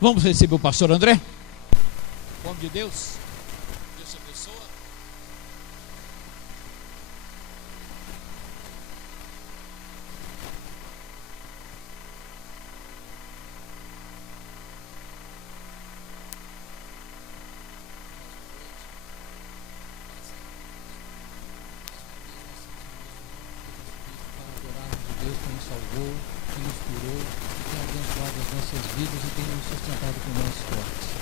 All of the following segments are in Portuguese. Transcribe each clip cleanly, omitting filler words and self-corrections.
Vamos receber o pastor André? Em nome de Deus. Deus te abençoe. Deus que nos salvou, que nos curou, que tem abençoado as nossas vidas e tem nos sustentado com mãos fortes.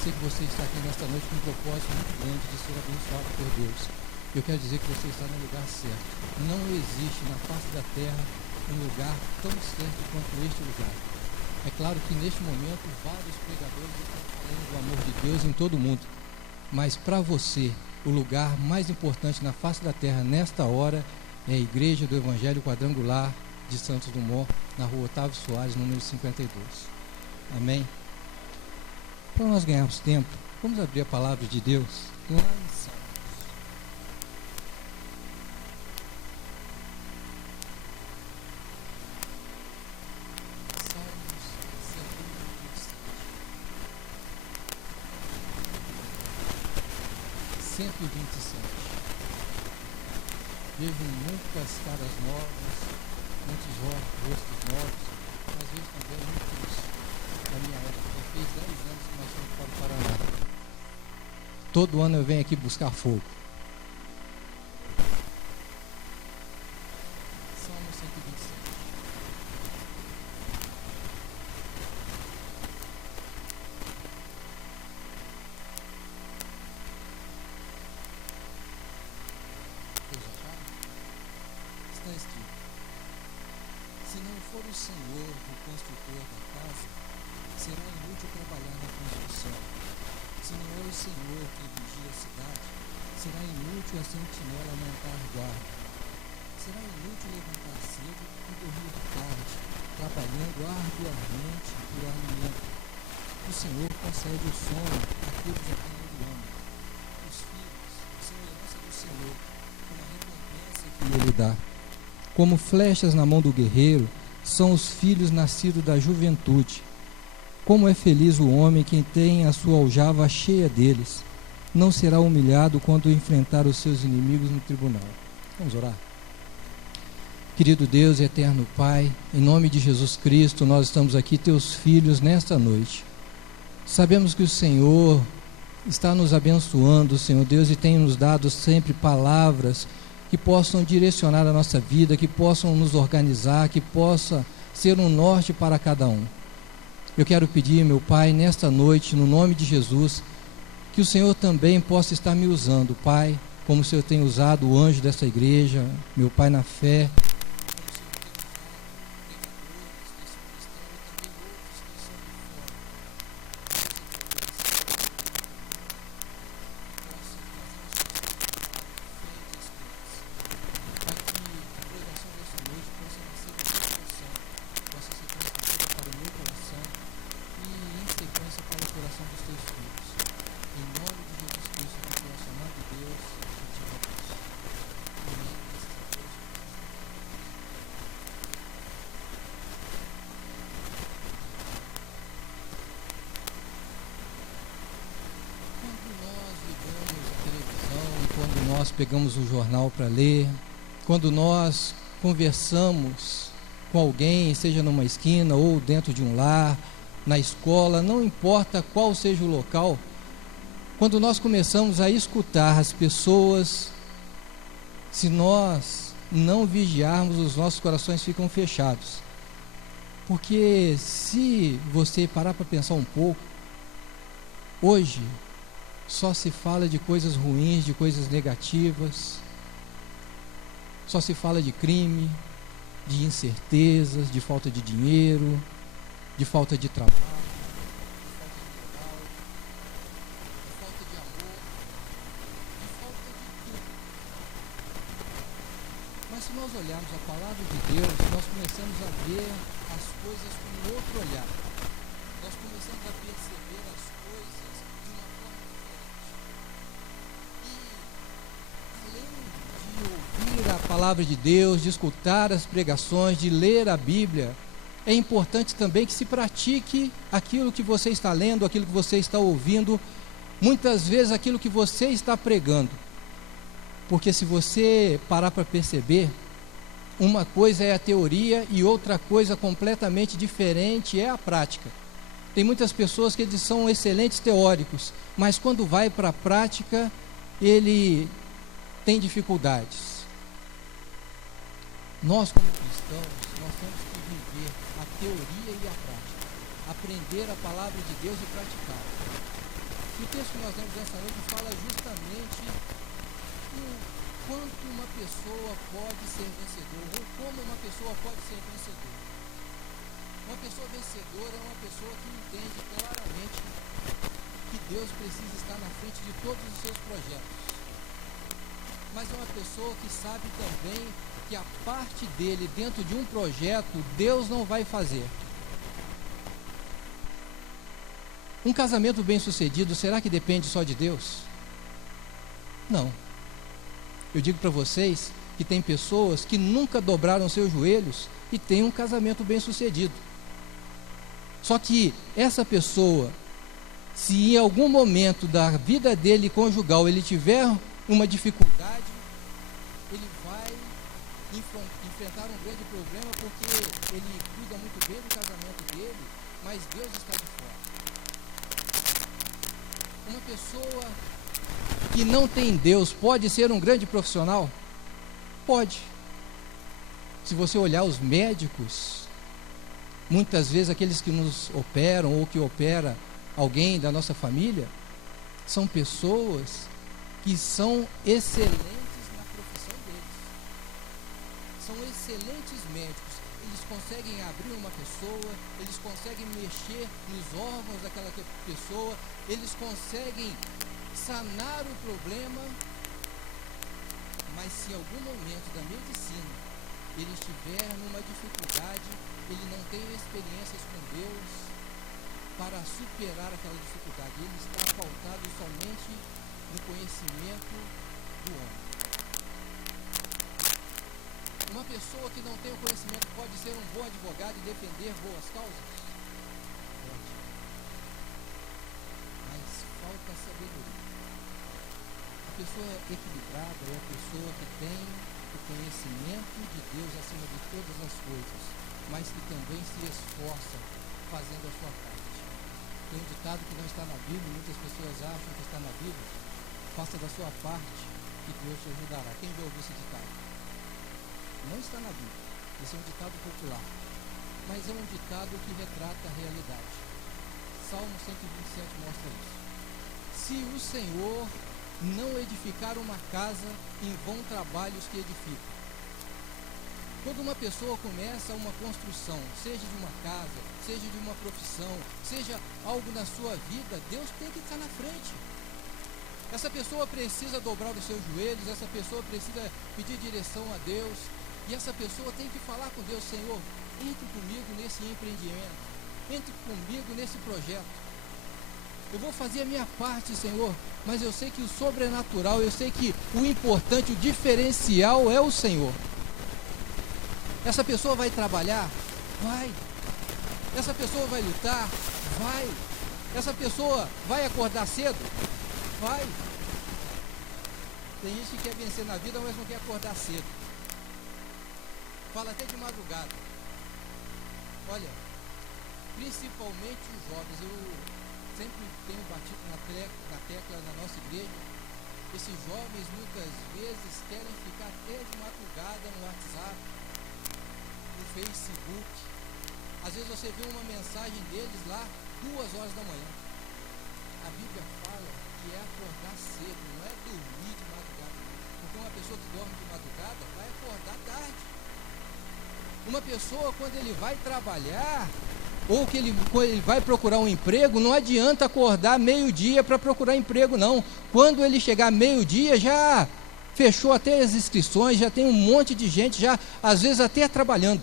Sei que você está aqui nesta noite com um propósito muito grande de ser abençoado por Deus. Eu quero dizer que você está no lugar certo. Não existe na face da terra um lugar tão certo quanto este lugar. É claro que neste momento vários pregadores estão falando do amor de Deus em todo o mundo. Mas para você, o lugar mais importante na face da terra nesta hora é a Igreja do Evangelho Quadrangular de Santos Dumont, na rua Otávio Soares, número 52. Amém? Para nós ganharmos tempo, vamos abrir a palavra de Deus lá em Salmos. Salmos 127. Vejo muitas caras novas, muitos rostos novos, mas vejo também muitos da minha época. Já fez 10 anos que nós estamos para o Paraná. Todo ano eu venho aqui buscar fogo. Salmo 127. Está escrito: se não for o Senhor o construtor da casa, será inútil trabalhar na construção. Se não é o Senhor que vigia a cidade, será inútil a sentinela montar guarda. Será inútil levantar cedo e dormir tarde, trabalhando arduamente por alimento. O Senhor concede o sono àqueles a quem Ele ama. Os filhos são herança do Senhor, como a recompensa que Ele dá. Como flechas na mão do guerreiro, são os filhos nascidos da juventude. Como é feliz o homem que tem a sua aljava cheia deles. Não será humilhado quando enfrentar os seus inimigos no tribunal. Vamos orar? Querido Deus e eterno Pai, em nome de Jesus Cristo, nós estamos aqui, teus filhos, nesta noite. Sabemos que o Senhor está nos abençoando, Senhor Deus, e tem nos dado sempre palavras que possam direcionar a nossa vida, que possam nos organizar, que possa ser um norte para cada um. Eu quero pedir, meu Pai, nesta noite, no nome de Jesus, que o Senhor também possa estar me usando, Pai, como o Senhor tem usado o anjo dessa igreja, meu Pai, na fé. Nós pegamos um jornal para ler, quando nós conversamos com alguém, seja numa esquina ou dentro de um lar, na escola, não importa qual seja o local, quando nós começamos a escutar as pessoas, se nós não vigiarmos, os nossos corações ficam fechados. Porque se você parar para pensar um pouco, hoje só se fala de coisas ruins, de coisas negativas, só se fala de crime, de incertezas, de falta de dinheiro, de falta de trabalho, de falta de amor, de falta de tudo. Mas se nós olharmos a palavra de Deus, nós começamos a ver as coisas com outro olhar. Nós começamos a perceber as coisas de uma forma diferente. E além de ouvir a palavra de Deus, de escutar as pregações, de ler a Bíblia, é importante também que se pratique aquilo que você está lendo, aquilo que você está ouvindo, muitas vezes aquilo que você está pregando. Porque se você parar para perceber, uma coisa é a teoria e outra coisa completamente diferente é a prática. Tem muitas pessoas que eles são excelentes teóricos, mas quando vai para a prática, ele tem dificuldades. Nós como cristãos, nós temos que viver a teoria e a prática, aprender a palavra de Deus e praticar. E o texto que nós lemos nessa noite fala justamente o quanto uma pessoa pode ser vencedor, ou como uma pessoa pode ser vencedor. Uma pessoa vencedora é uma pessoa que entende claramente que Deus precisa estar na frente de todos os seus projetos. Mas é uma pessoa que sabe também que a parte dele dentro de um projeto, Deus não vai fazer. Um casamento bem-sucedido, será que depende só de Deus? Não. Eu digo para vocês que tem pessoas que nunca dobraram seus joelhos e têm um casamento bem-sucedido. Só que essa pessoa, se em algum momento da vida dele conjugal ele tiver uma dificuldade, ele vai enfrentar um grande problema, porque ele cuida muito bem do casamento dele, mas Deus está de fora. Uma pessoa que não tem Deus pode ser um grande profissional? Pode. Se você olhar os médicos, muitas vezes aqueles que nos operam ou que opera alguém da nossa família, são pessoas que são excelentes na profissão deles. São excelentes médicos. Eles conseguem abrir uma pessoa, eles conseguem mexer nos órgãos daquela pessoa, eles conseguem sanar o problema, mas se em algum momento da medicina ele estiver numa dificuldade, ele não tem experiências com Deus para superar aquela dificuldade, ele está pautado somente no conhecimento do homem. Uma pessoa que não tem o conhecimento pode ser um bom advogado e defender boas causas? Pode. Mas falta sabedoria. A pessoa equilibrada é a pessoa que tem o conhecimento de Deus acima de todas as coisas, mas que também se esforça fazendo a sua parte. Tem um ditado que não está na Bíblia, muitas pessoas acham que está na Bíblia: faça da sua parte e Deus te ajudará. Quem já ouviu esse ditado? Não está na Bíblia. Esse é um ditado popular, mas é um ditado que retrata a realidade. Salmo 127 mostra isso. Se o Senhor não edificar uma casa, em vão trabalhos que edificam. Quando uma pessoa começa uma construção, seja de uma casa, seja de uma profissão, seja algo na sua vida, Deus tem que estar na frente. Essa pessoa precisa dobrar os seus joelhos, essa pessoa precisa pedir direção a Deus, e essa pessoa tem que falar com Deus: Senhor, entre comigo nesse empreendimento, entre comigo nesse projeto. Eu vou fazer a minha parte, Senhor, mas eu sei que o sobrenatural, eu sei que o importante, o diferencial é o Senhor. Essa pessoa vai trabalhar? Vai. Essa pessoa vai lutar? Vai. Essa pessoa vai acordar cedo? Vai. Tem gente que quer vencer na vida, mas não quer acordar cedo. Fala até de madrugada. Olha, principalmente os jovens, eu sempre tenho batido na tecla na nossa igreja. Esses jovens muitas vezes querem ficar até de madrugada no WhatsApp, no Facebook. Às vezes você vê uma mensagem deles lá 2h da manhã. A Bíblia fala que é acordar cedo, não é dormir de madrugada, não. Porque uma pessoa que dorme de madrugada vai acordar tarde. Uma pessoa, quando ele vai trabalhar, ou que ele vai procurar um emprego, não adianta acordar meio-dia para procurar emprego, não. Quando ele chegar meio-dia, já fechou até as inscrições, já tem um monte de gente, já às vezes até trabalhando.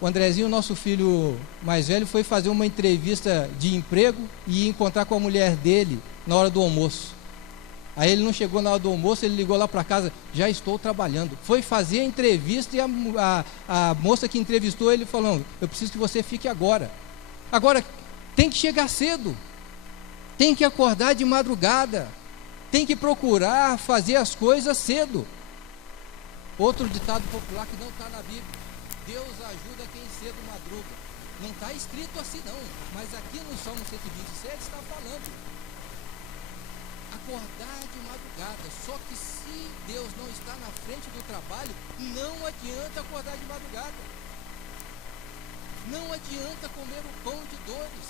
O Andrezinho, nosso filho mais velho, foi fazer uma entrevista de emprego e ia encontrar com a mulher dele na hora do almoço. Aí ele não chegou na hora do almoço, ele ligou lá para casa, já estou trabalhando. Foi fazer a entrevista e a moça que entrevistou ele falou, eu preciso que você fique agora. Agora, tem que chegar cedo, tem que acordar de madrugada, tem que procurar fazer as coisas cedo. Outro ditado popular que não está na Bíblia, Deus ajuda quem cedo madruga. Não está escrito assim não, mas aqui no Salmo 127 está falando. Acordar de madrugada, só que se Deus não está na frente do trabalho, não adianta acordar de madrugada. Não adianta comer o pão de dores.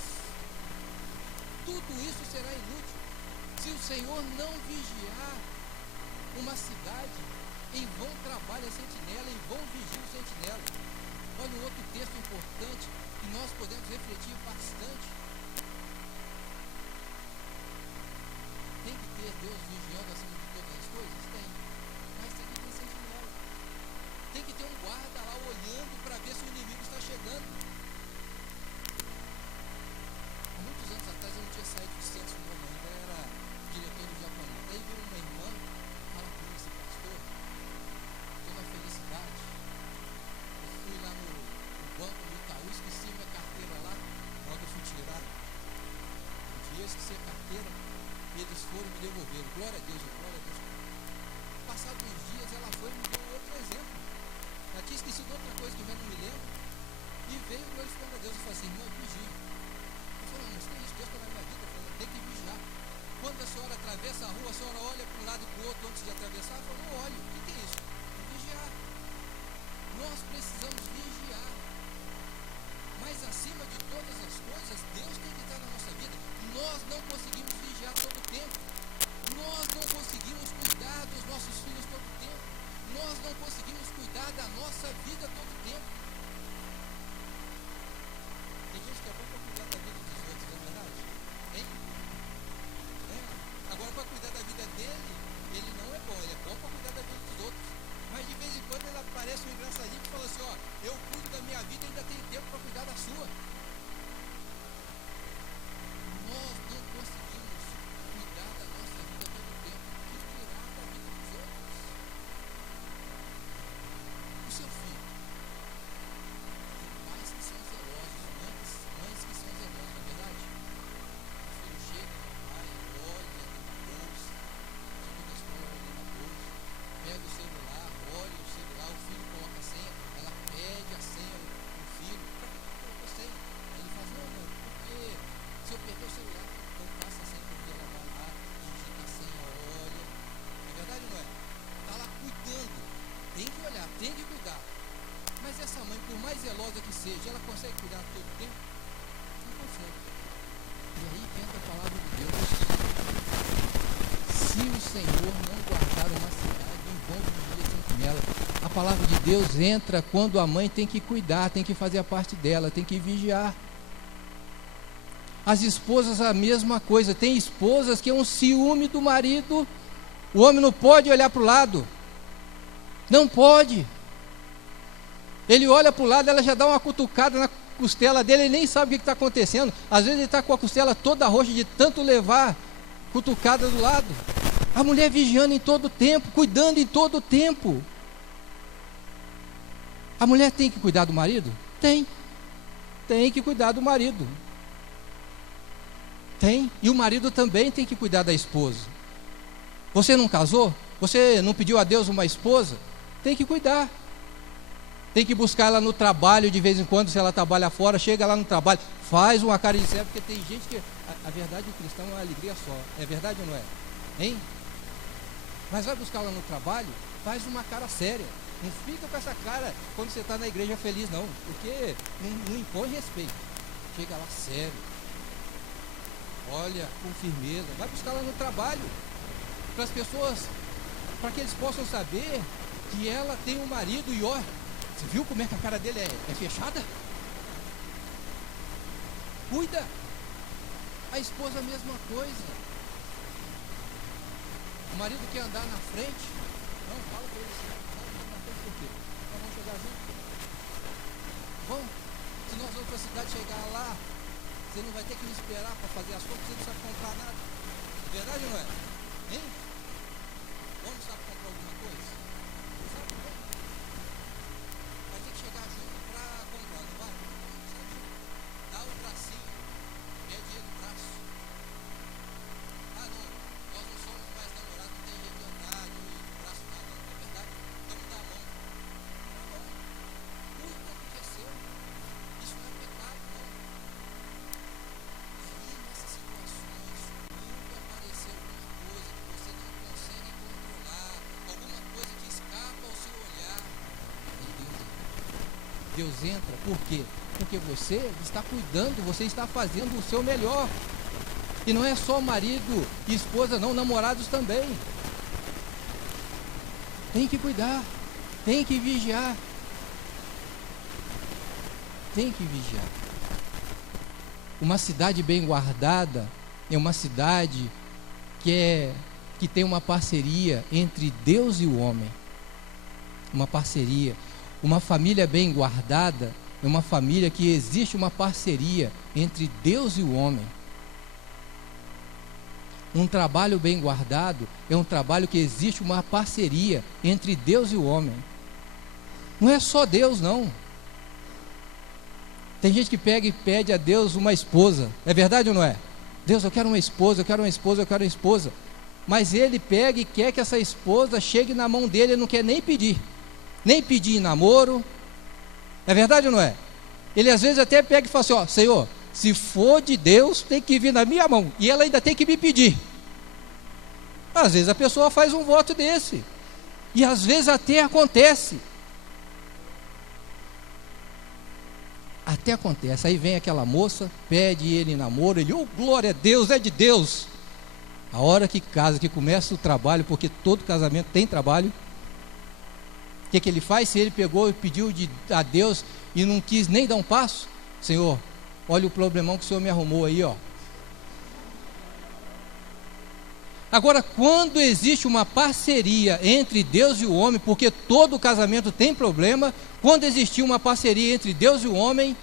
Tudo isso será inútil. Se o Senhor não vigiar uma cidade, em vão trabalha a sentinela, em vão vigia o sentinela. Olha um outro texto importante que nós podemos refletir bastante. Tem que ter Deus vigiando acima de todas as coisas? Tem. Mas tem que ter sentinela. Tem que ter um guarda lá olhando para ver se o inimigo está chegando. Há muitos anos atrás eu não tinha saído de Santos Novo ainda, era diretor do Japonês. Daí veio uma irmã, fala comigo assim, pastor, estou na felicidade. Eu fui lá no banco do Itaú, esqueci minha carteira lá, na hora que eu fui tirar. Um dia eu esqueci a carteira. Eles foram me devolveram, glória a Deus, glória a Deus. Passados uns dias ela foi e me deu outro exemplo. Ela tinha esquecido outra coisa que eu já não me lembro. E veio glorificando a Deus e falou assim, irmã, vigia. Eu falei, mas que isso? Deus está na minha vida. Eu falei, tem que vigiar. Quando a senhora atravessa a rua, a senhora olha para um lado e para o outro antes de atravessar. Eu falo, não olho, o que é isso? É vigiar. Nós precisamos vigiar. Mas acima de todas as coisas, Deus tem que estar na nossa vida. Nós não conseguimos vigiar todo o tempo. Nós não conseguimos cuidar dos nossos filhos todo o tempo. Nós não conseguimos cuidar da nossa vida todo o tempo. Tem gente que é bom para cuidar da vida dos outros, não é verdade? Hein? É. Agora, para cuidar da vida dele, ele não é bom. Ele é bom para cuidar da vida dos outros. Mas de vez em quando ele aparece um engraçadinho que fala assim, ó, eu cuido da minha vida e ainda tenho tempo para cuidar da sua. Nós não conseguimos cuidar da nossa vida todo o tempo, que dirá da vida dos outros. O seu filho, tem pais que são zelosos, mães que são zelosas, não é verdade? O filho chega no pai, olha na bolsa, chega na escola, olha na bolsa, pega o celular, olha o celular, o filho coloca a senha, ela pede a senha pro filho, para que você colocou a senha? Aí ele fala, não, mãe, porque se eu perder o celular, então passa a senha, porque ela vai lá, digita a senha, olha. É verdade ou não é? Está lá cuidando. Tem que olhar, tem que cuidar. Mas essa mãe, por mais zelosa que seja, ela consegue cuidar todo o tempo? Não consegue. E aí entra a palavra de Deus. Se o Senhor não guardar uma cidade, em vão vigia a sentinela. A palavra de Deus entra quando a mãe tem que cuidar, tem que fazer a parte dela, tem que vigiar. As esposas a mesma coisa. Tem esposas que é um ciúme do marido. O homem não pode olhar para o lado. Não pode. Ele olha para o lado, ela já dá uma cutucada na costela dele, ele nem sabe o que está acontecendo. Às vezes ele está com a costela toda roxa de tanto levar cutucada do lado. A mulher vigiando em todo o tempo, cuidando em todo o tempo. A mulher tem que cuidar do marido? Tem. Tem que cuidar do marido. Tem. E o marido também tem que cuidar da esposa. Você não casou? Você não pediu a Deus uma esposa? Tem que cuidar. Tem que buscar ela no trabalho de vez em quando, se ela trabalha fora, chega lá no trabalho, faz uma cara de sério, porque tem gente que... A verdade, o cristão é uma alegria só. É verdade ou não é? Hein? Mas vai buscar ela no trabalho, faz uma cara séria. Não fica com essa cara quando você está na igreja feliz, não. Porque não impõe respeito. Chega lá sério. Olha, com firmeza. Vai buscar ela no trabalho. Para as pessoas, para que eles possam saber que ela tem um marido e ó, você viu como é que a cara dele é fechada? Cuida. A esposa a mesma coisa. O marido quer andar na frente. Não, fala para ele assim, na frente por quê? Nós vamos chegar junto. Vamos. Se nós vamos para a cidade chegar lá, você não vai ter que me esperar para fazer as coisas, você não sabe comprar nada. Verdade ou não é? Hein? homem sabe comprar alguma coisa? Sabe bem. Vai ter que chegar junto para comprar, não vai? Não sabe junto. Dá um bracinho, pede ele o braço. Ah, não, nós não somos mais namorados, não tem jeito de andar, de braço nada. Não é verdade. Vamos dar a mão. Dá a mão. Muito enriqueceu. Isso não é pecado, não. Aí, nessas situações, quando aparecer alguma coisa que você não consegue controlar, alguma coisa que escapa ao seu olhar, aí Deus entra. Por quê? Porque você está cuidando, você está fazendo o seu melhor. E não é só marido e esposa, não, namorados também. Tem que cuidar, tem que vigiar. Tem que vigiar. Uma cidade bem guardada é uma cidade que tem uma parceria entre Deus e o homem. Uma parceria. Uma família bem guardada é uma família que existe uma parceria entre Deus e o homem. Um trabalho bem guardado é um trabalho que existe uma parceria entre Deus e o homem. Não é só Deus, não. Tem gente que pega e pede a Deus uma esposa. É verdade ou não é? Deus, eu quero uma esposa, eu quero uma esposa, eu quero uma esposa. Mas ele pega e quer que essa esposa chegue na mão dele, ele não quer nem pedir. Nem pedir em namoro. É verdade ou não é? Ele às vezes até pega e fala assim, ó, Senhor, se for de Deus, tem que vir na minha mão. E ela ainda tem que me pedir. Às vezes a pessoa faz um voto desse. E às vezes até acontece. Até acontece. Aí vem aquela moça, pede ele em namoro, ele, oh, glória a Deus, é de Deus. A hora que casa, que começa o trabalho, porque todo casamento tem trabalho, o que ele faz? Se ele pegou e pediu a Deus e não quis nem dar um passo, Senhor, olha o problemão que o Senhor me arrumou aí, ó. Agora, quando existe uma parceria entre Deus e o homem, porque todo casamento tem problema, quando existir uma parceria entre Deus e o homem,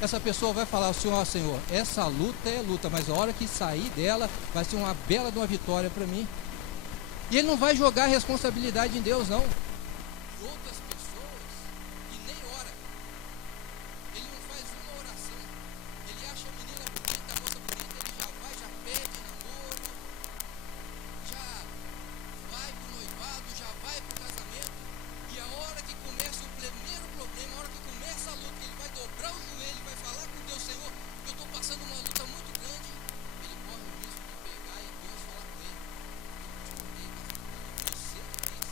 essa pessoa vai falar assim, ó, Senhor, essa luta é luta, mas a hora que sair dela, vai ser uma bela de uma vitória para mim. E ele não vai jogar a responsabilidade em Deus, não. E outras pessoas que nem ora, ele não faz uma oração, ele acha a menina bonita, a moça bonita, ele já vai, já pede namoro, já vai pro noivado, já vai pro casamento, e a hora que começa o primeiro problema, a hora que começa a luta, ele vai dobrar o joelho, vai falar com Deus, Senhor, eu estou passando uma luta muito grande, ele corre o risco de pegar e Deus falar com ele, eu te mandei, você fez.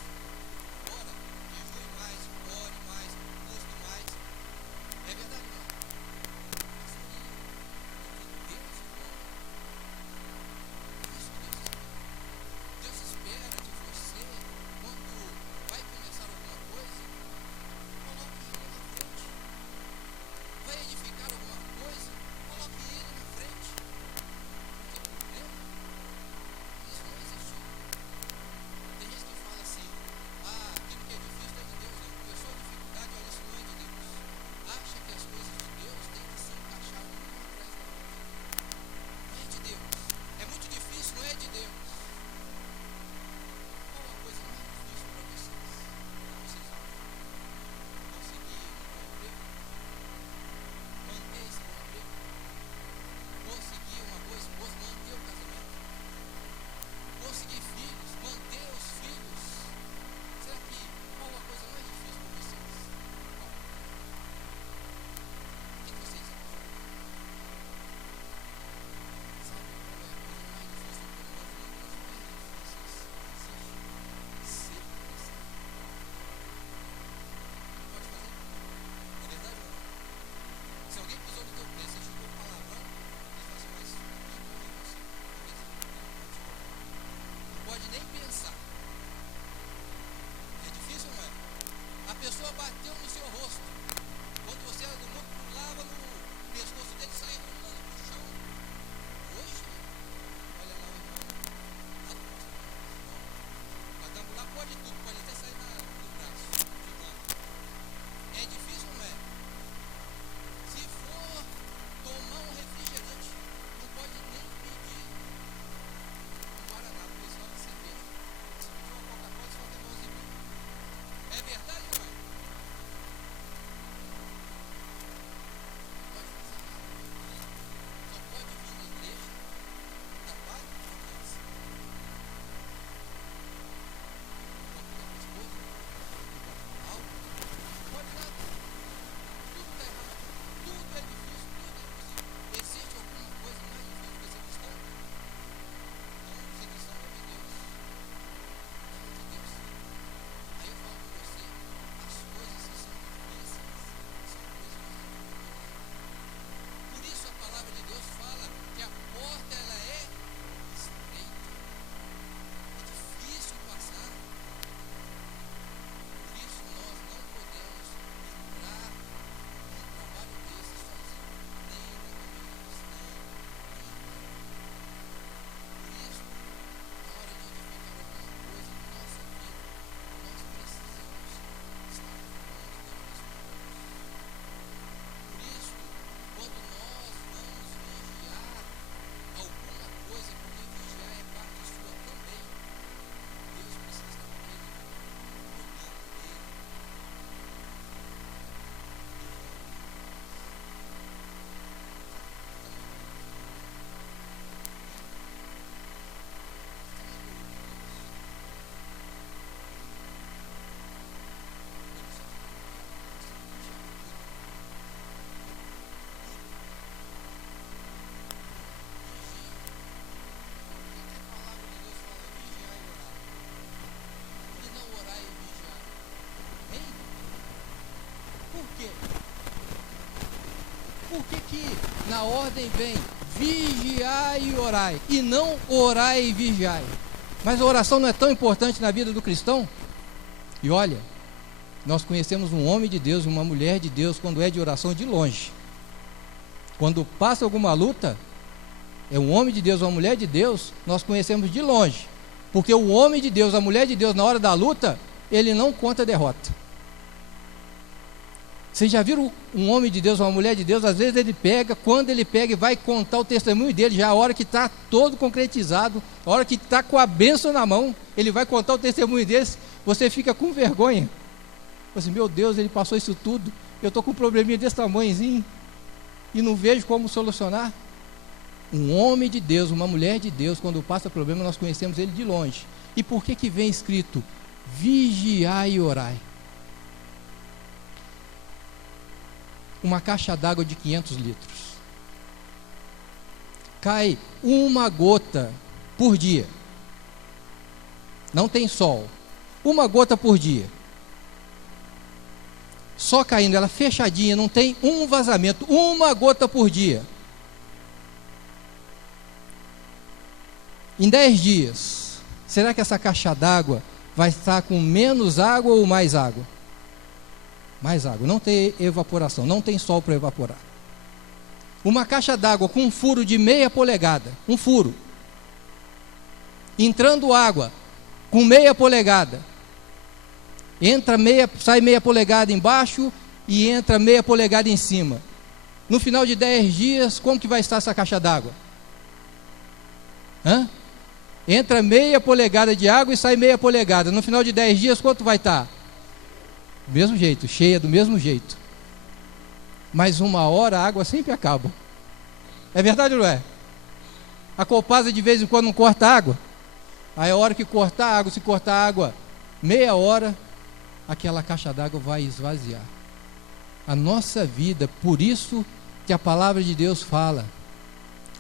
que na ordem vem vigiai e orai, e não orai e vigiai? Mas a oração não é tão importante na vida do cristão? E olha, nós conhecemos um homem de Deus, uma mulher de Deus, quando é de oração, de longe. Quando passa alguma luta, é um homem de Deus, uma mulher de Deus, nós conhecemos de longe. Porque o homem de Deus, a mulher de Deus, na hora da luta, ele não conta derrota. Vocês já viram um homem de Deus, uma mulher de Deus? Às vezes ele pega, quando ele pega e vai contar o testemunho dele, já a hora que está todo concretizado, a hora que está com a bênção na mão, ele vai contar o testemunho dele, você fica com vergonha. Assim, meu Deus, ele passou isso tudo, eu estou com um probleminha desse tamanhozinho, e não vejo como solucionar. Um homem de Deus, uma mulher de Deus, quando passa problema, nós conhecemos ele de longe. E por que vem escrito, vigiai e orai? Uma caixa d'água de 500 litros. Cai uma gota por dia. Não tem sol. Uma gota por dia. Só caindo, ela fechadinha, não tem um vazamento. Uma gota por dia. Em 10 dias, será que essa caixa d'água vai estar com menos água ou mais água? Mais água, não tem evaporação, não tem sol para evaporar. Uma caixa d'água com um furo de meia polegada, um furo, entrando água com meia polegada, sai meia polegada embaixo e entra meia polegada em cima. No final de 10 dias, como que vai estar essa caixa d'água? Entra meia polegada de água e sai meia polegada. No final de 10 dias, quanto vai estar? Do mesmo jeito, cheia do mesmo jeito. Mas uma hora a água sempre acaba. É verdade ou não é? A Copasa de vez em quando não corta água. Aí a hora que cortar a água, se cortar a água meia hora, aquela caixa d'água vai esvaziar. A nossa vida, por isso que a palavra de Deus fala,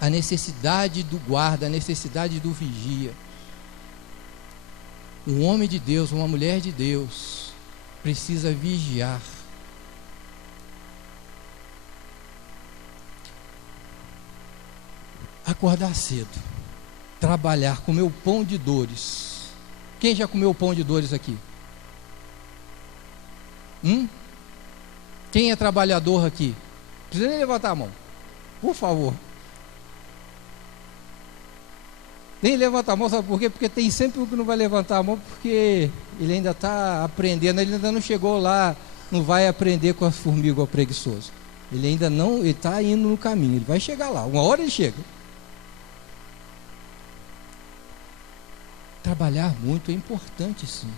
a necessidade do guarda, a necessidade do vigia. Um homem de Deus, uma mulher de Deus, precisa vigiar. Acordar cedo, trabalhar, comer o pão de dores. Quem já comeu o pão de dores aqui? Quem é trabalhador aqui? Não precisa nem levantar a mão, por favor. Nem levanta a mão, sabe por quê? Porque tem sempre um que não vai levantar a mão, porque ele ainda está aprendendo, ele ainda não chegou lá, não vai aprender com a formiga ou preguiçoso. Ele ainda não, ele está indo no caminho, ele vai chegar lá, uma hora ele chega. Trabalhar muito é importante, sim.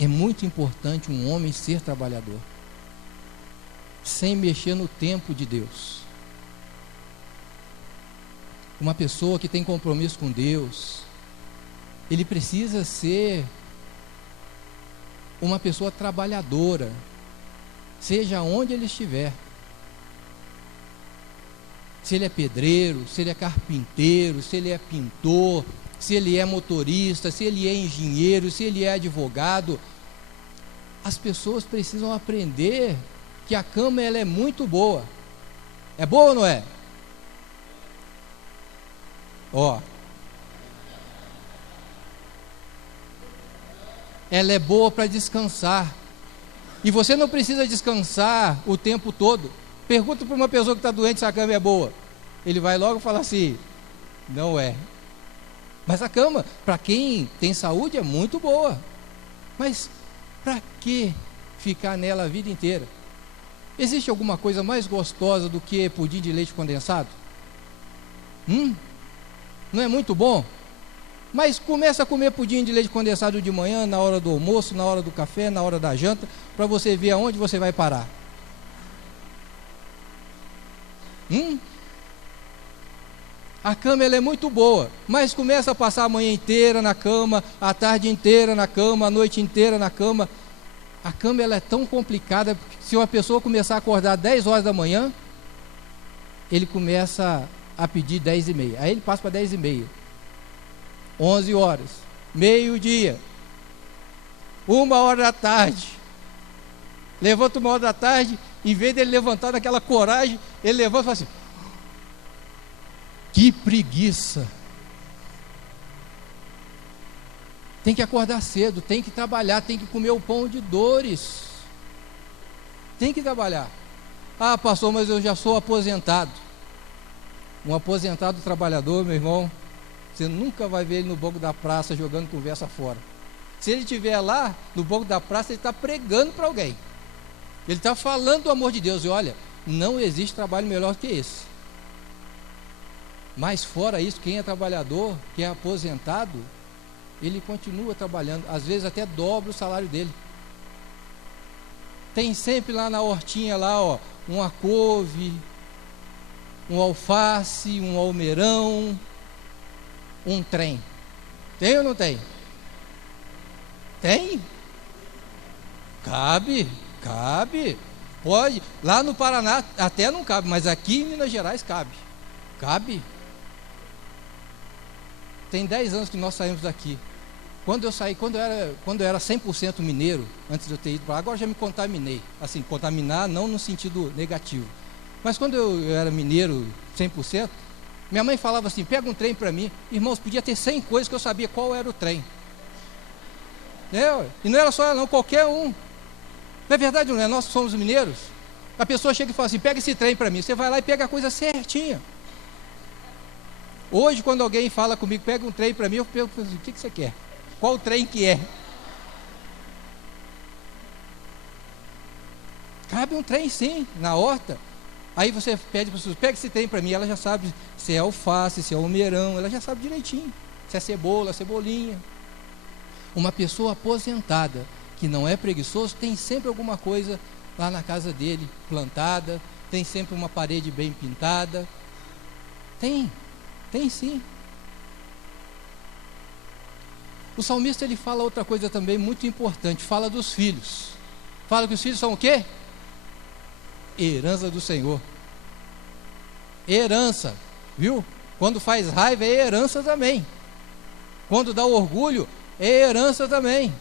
É muito importante um homem ser trabalhador, sem mexer no tempo de Deus. Uma pessoa que tem compromisso com Deus, ele precisa ser uma pessoa trabalhadora, seja onde ele estiver. Se ele é pedreiro, se ele é carpinteiro, se ele é pintor, se ele é motorista, se ele é engenheiro, se ele é advogado, as pessoas precisam aprender que a cama ela é muito boa. É boa ou não é? Ela é boa para descansar. E você não precisa descansar o tempo todo. Pergunta para uma pessoa que está doente se a cama é boa. Ele vai logo falar assim: não é. Mas a cama, para quem tem saúde, é muito boa. Mas para que ficar nela a vida inteira? Existe alguma coisa mais gostosa do que pudim de leite condensado? Não é muito bom? Mas começa a comer pudim de leite condensado de manhã, na hora do almoço, na hora do café, na hora da janta, para você ver aonde você vai parar. A cama ela é muito boa, mas começa a passar a manhã inteira na cama, a tarde inteira na cama, a noite inteira na cama. A cama ela é tão complicada, porque se uma pessoa começar a acordar 10 horas da manhã, ele começa a pedir 10h30, aí ele passa para 10h30, 11 horas, meio-dia, 1 hora da tarde, Levanta 1h da tarde, em vez dele levantar naquela coragem, ele levanta e fala assim: que preguiça. Tem que acordar cedo, tem que trabalhar, tem que comer o pão de dores. Tem que trabalhar. Ah, pastor, mas eu já sou aposentado. Um aposentado trabalhador, meu irmão, você nunca vai ver ele no banco da praça jogando conversa fora. Se ele estiver lá no banco da praça, ele está pregando para alguém. Ele está falando do amor de Deus. E olha, não existe trabalho melhor que esse. Mas fora isso, quem é trabalhador, quem é aposentado, ele continua trabalhando, às vezes até dobra o salário dele. Tem sempre lá na hortinha lá, ó, uma couve, um alface, um almeirão, um trem. Tem ou não tem? Tem? Cabe. Pode. Lá no Paraná até não cabe, mas aqui em Minas Gerais cabe. Cabe. Tem 10 anos que nós saímos daqui. Quando eu saí, quando eu era 100% mineiro, antes de eu ter ido para lá, agora já me contaminei. Assim, contaminar não no sentido negativo. Mas quando eu era mineiro 100%, minha mãe falava assim: pega um trem para mim. Irmãos, podia ter 100 coisas que eu sabia qual era o trem. E não era só ela não, qualquer um. Não é verdade, não é? Nós que somos mineiros. A pessoa chega e fala assim: pega esse trem para mim. Você vai lá e pega a coisa certinha. Hoje, quando alguém fala comigo, pega um trem para mim, eu pergunto assim: o que você quer? Qual o trem que é? Cabe um trem sim, na horta. Aí você pede para as pessoas: pega esse trem para mim. Ela já sabe se é alface, se é almeirão, ela já sabe direitinho. Se é cebola, cebolinha. Uma pessoa aposentada, que não é preguiçoso, tem sempre alguma coisa lá na casa dele, plantada, tem sempre uma parede bem pintada. Tem sim. O salmista ele fala outra coisa também muito importante, fala dos filhos. Fala que os filhos são o quê? Herança do Senhor. Herança, viu? Quando faz raiva é herança também. Quando dá orgulho é herança também.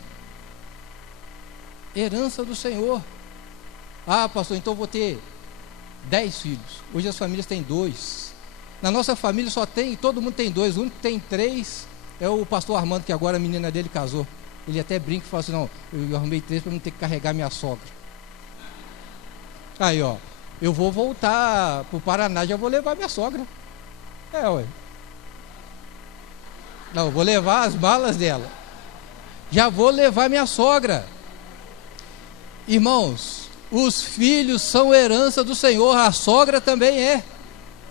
Herança do Senhor. Ah, pastor, então eu vou ter 10 filhos. Hoje as famílias têm 2. Na nossa família só tem, todo mundo tem 2. O único que tem 3 é o pastor Armando, que agora a menina dele casou. Ele até brinca e fala assim: não, eu arrumei 3 para não ter que carregar minha sogra. Aí, ó, eu vou voltar para o Paraná, já vou levar minha sogra. Ué. Não, eu vou levar as malas dela. Já vou levar minha sogra. Irmãos, os filhos são herança do Senhor. A sogra também é.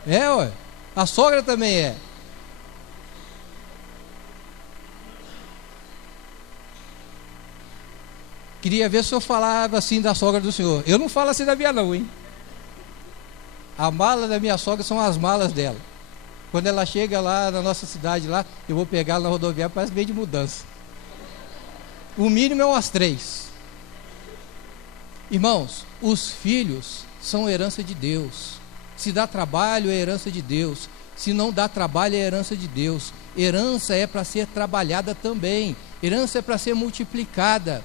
Ué. A sogra também é. Queria ver se eu falava assim da sogra do Senhor. Eu não falo assim da minha não, hein? A mala da minha sogra são as malas dela. Quando ela chega lá na nossa cidade lá, eu vou pegar ela na rodoviária, parece meio de mudança. O mínimo é umas 3. Irmãos, os filhos são herança de Deus. Se dá trabalho é herança de Deus. Se não dá trabalho é herança de Deus. Herança é para ser trabalhada também. Herança é para ser multiplicada.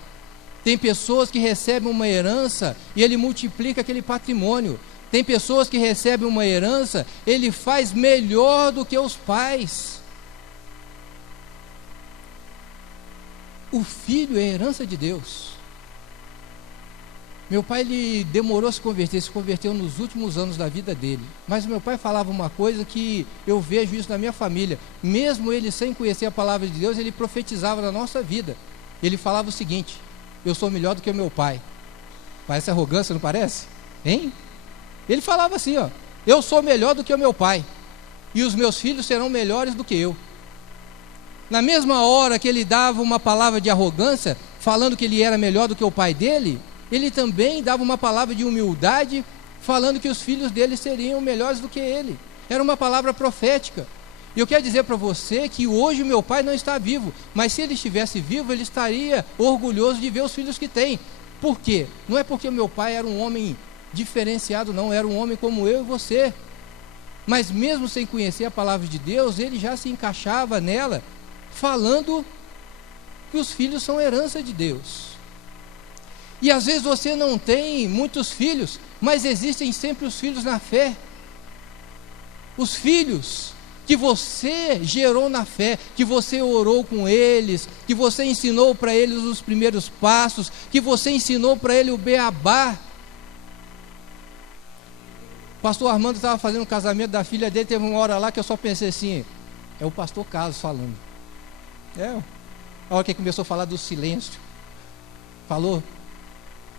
Tem pessoas que recebem uma herança e ele multiplica aquele patrimônio. Tem pessoas que recebem uma herança, ele faz melhor do que os pais. O filho é herança de Deus. Meu pai, ele demorou a se converteu nos últimos anos da vida dele. Mas meu pai falava uma coisa que eu vejo isso na minha família. Mesmo ele sem conhecer a palavra de Deus, ele profetizava na nossa vida. Ele falava o seguinte: eu sou melhor do que o meu pai. Parece arrogância, não parece? Hein? Ele falava assim, ó: eu sou melhor do que o meu pai, e os meus filhos serão melhores do que eu. Na mesma hora que ele dava uma palavra de arrogância, falando que ele era melhor do que o pai dele, ele também dava uma palavra de humildade, falando que os filhos dele seriam melhores do que ele. Era uma palavra profética. E eu quero dizer para você que hoje o meu pai não está vivo, mas se ele estivesse vivo, ele estaria orgulhoso de ver os filhos que tem. Por quê? Não é porque o meu pai era um homem diferenciado, não, era um homem como eu e você. Mas mesmo sem conhecer a palavra de Deus, ele já se encaixava nela, falando que os filhos são herança de Deus. E às vezes você não tem muitos filhos, mas existem sempre os filhos na fé. Os filhos que você gerou na fé, que você orou com eles, que você ensinou para eles os primeiros passos, que você ensinou para ele o beabá. O pastor Armando estava fazendo o casamento da filha dele, teve uma hora lá que eu só pensei assim, é o pastor Carlos falando. A hora que ele começou a falar do silêncio, falou,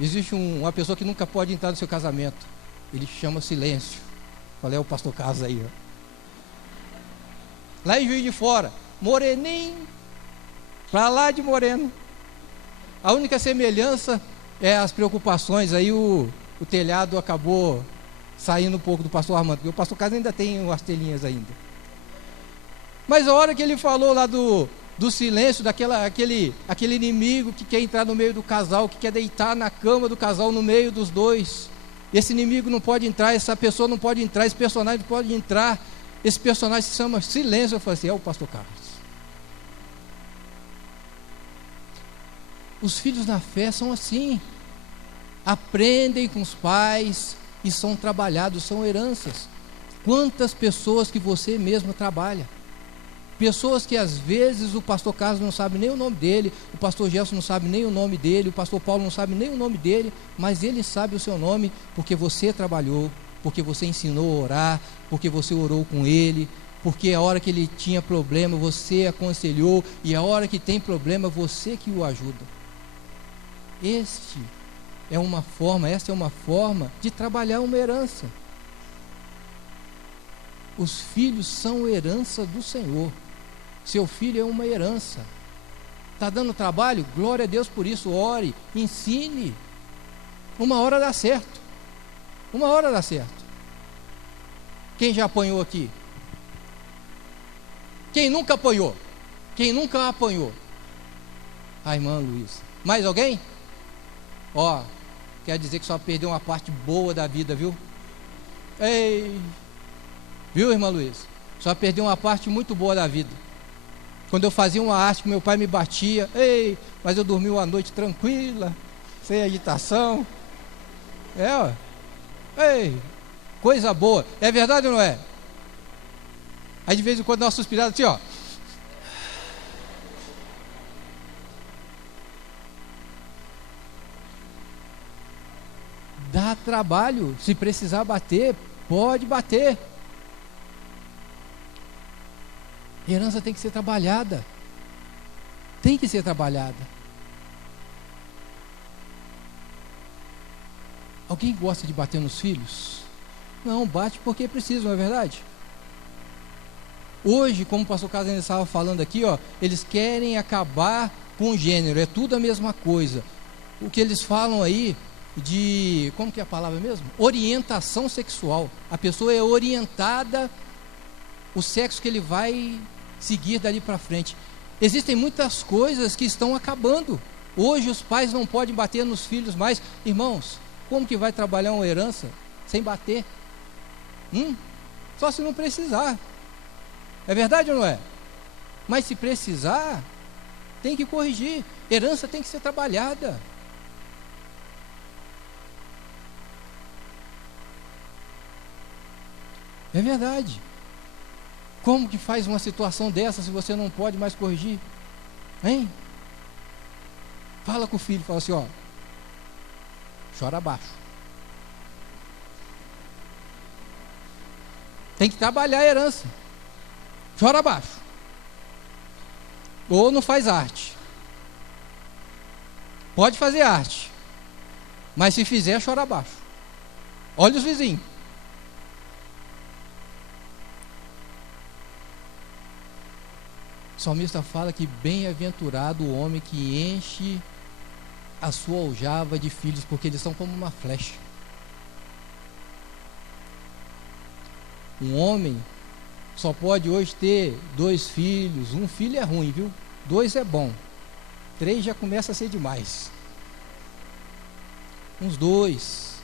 existe uma pessoa que nunca pode entrar no seu casamento, ele chama silêncio. Falei, é o pastor Carlos aí, ó. Lá em Juiz de Fora, moreninho, para lá de moreno. A única semelhança é as preocupações, aí o telhado acabou saindo um pouco do pastor Armando, porque o pastor Carlos ainda tem umas telhinhas ainda. Mas a hora que ele falou lá do silêncio, aquele inimigo que quer entrar no meio do casal, que quer deitar na cama do casal no meio dos dois, esse inimigo não pode entrar, essa pessoa não pode entrar, esse personagem não pode entrar, esse personagem se chama silêncio. Eu falei assim, é o pastor Carlos. Os filhos na fé são assim, aprendem com os pais e são trabalhados, são heranças. Quantas pessoas que você mesmo trabalha, pessoas que às vezes o pastor Carlos não sabe nem o nome dele, o pastor Gelson não sabe nem o nome dele, o pastor Paulo não sabe nem o nome dele, mas ele sabe o seu nome porque você trabalhou, porque você ensinou a orar, porque você orou com ele, porque a hora que ele tinha problema você aconselhou, e a hora que tem problema você que o ajuda. Esta é uma forma de trabalhar uma herança. Os filhos são herança do Senhor. Seu filho é uma herança. Está dando trabalho? Glória a Deus por isso. Ore, ensine. Uma hora dá certo. Uma hora dá certo. Quem já apanhou aqui? Quem nunca apanhou? Quem nunca apanhou? A irmã Luísa. Mais alguém? Ó, quer dizer que só perdeu uma parte boa da vida, viu? Ei! Viu, irmã Luísa? Só perdeu uma parte muito boa da vida. Quando eu fazia uma arte que meu pai me batia, ei, mas eu dormi uma noite tranquila, sem agitação. Ó. Ei, coisa boa. É verdade ou não é? Aí de vez em quando dá uma suspirada assim, ó. Dá trabalho. Se precisar bater, pode bater. Herança tem que ser trabalhada. Tem que ser trabalhada. Alguém gosta de bater nos filhos? Não, bate porque precisa, não é verdade? Hoje, como o pastor Carlos ainda estava falando aqui, ó, eles querem acabar com o gênero, é tudo a mesma coisa. O que eles falam aí de, como que é a palavra mesmo? Orientação sexual. A pessoa é orientada o sexo que ele vai seguir dali para frente. Existem muitas coisas que estão acabando. Hoje os pais não podem bater nos filhos mais. Irmãos, como que vai trabalhar uma herança sem bater? Só se não precisar. É verdade ou não é? Mas se precisar, tem que corrigir. Herança tem que ser trabalhada. É verdade. Como que faz uma situação dessa se você não pode mais corrigir? Hein? Fala com o filho, fala assim, ó. Chora abaixo. Tem que trabalhar a herança. Chora abaixo. Ou não faz arte. Pode fazer arte. Mas se fizer, chora abaixo. Olha os vizinhos. O salmista fala que bem-aventurado o homem que enche a sua aljava de filhos, porque eles são como uma flecha. Um homem só pode hoje ter 2 filhos. 1 filho é ruim, viu? 2 é bom. 3 já começa a ser demais. Uns 2.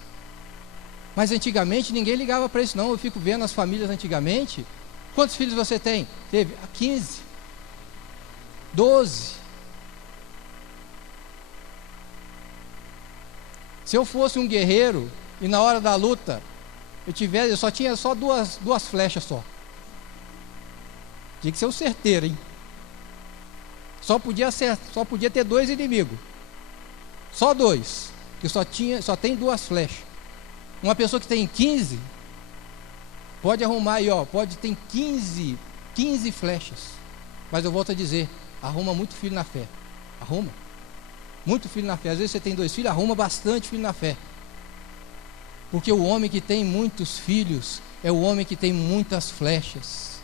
Mas antigamente ninguém ligava para isso não. Eu fico vendo as famílias antigamente. Quantos filhos você tem? Teve 15. 12. Se eu fosse um guerreiro e na hora da luta eu só tinha duas flechas só. Tinha que ser um certeiro, hein? Só podia ter 2 inimigos. Só 2, que só tem 2 flechas. Uma pessoa que tem 15 pode arrumar aí, pode ter 15 flechas. Mas eu volto a dizer, arruma muito filho na fé. Arruma muito filho na fé. Às vezes você tem 2 filhos, arruma bastante filho na fé. Porque o homem que tem muitos filhos é o homem que tem muitas flechas.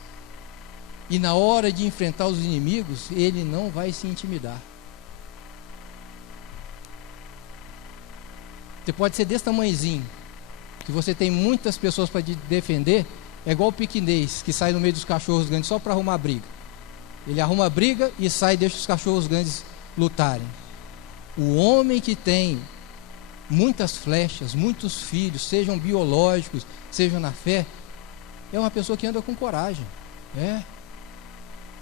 E na hora de enfrentar os inimigos, ele não vai se intimidar. Você pode ser desse tamanhozinho, que você tem muitas pessoas para te defender. É igual o piquinês, que sai no meio dos cachorros grandes só para arrumar briga. Ele arruma a briga e sai e deixa os cachorros grandes lutarem. O homem que tem muitas flechas, muitos filhos, sejam biológicos, sejam na fé, é uma pessoa que anda com coragem.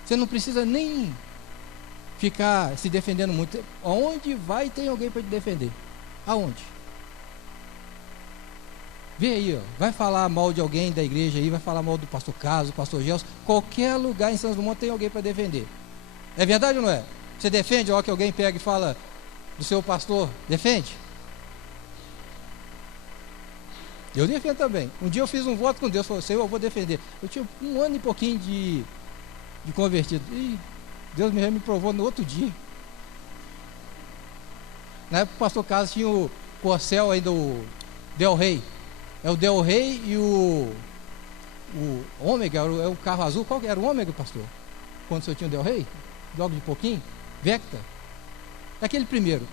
Você não precisa nem ficar se defendendo muito. Aonde vai tem alguém para te defender? Aonde? Vê aí, vai falar mal de alguém da igreja aí, vai falar mal do pastor Carlos, do pastor Gelson, qualquer lugar em Santos Dumont tem alguém para defender. É verdade ou não é? Você defende, que alguém pega e fala do seu pastor, defende? Eu defendo também. Um dia eu fiz um voto com Deus, falei, Senhor, eu vou defender. Eu tinha 1 ano e pouquinho de convertido. E Deus me provou no outro dia. Na época o pastor Carlos tinha o Corcel ainda, o Del Rey. É o Del Rey e o Ômega, é o carro azul. Qual que era o Ômega, pastor? Quando o senhor tinha o Del Rey? Logo de pouquinho? Vecta? Aquele primeiro.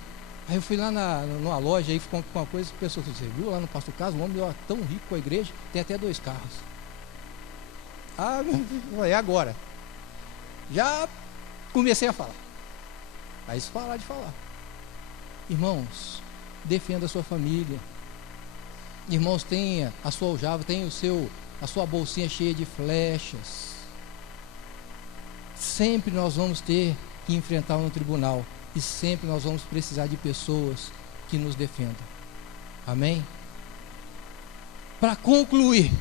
Aí eu fui lá numa loja, aí ficou com uma coisa, a pessoa que você viu lá no pastor Carlos, um homem tão rico com a igreja, tem até 2 carros. É agora. Já comecei a falar. Aí se parar de falar. Irmãos, defenda a sua família. Irmãos, tenha a sua aljava, tenha a sua bolsinha cheia de flechas. Sempre nós vamos ter que enfrentar um tribunal. E sempre nós vamos precisar de pessoas que nos defendam. Amém? Para concluir,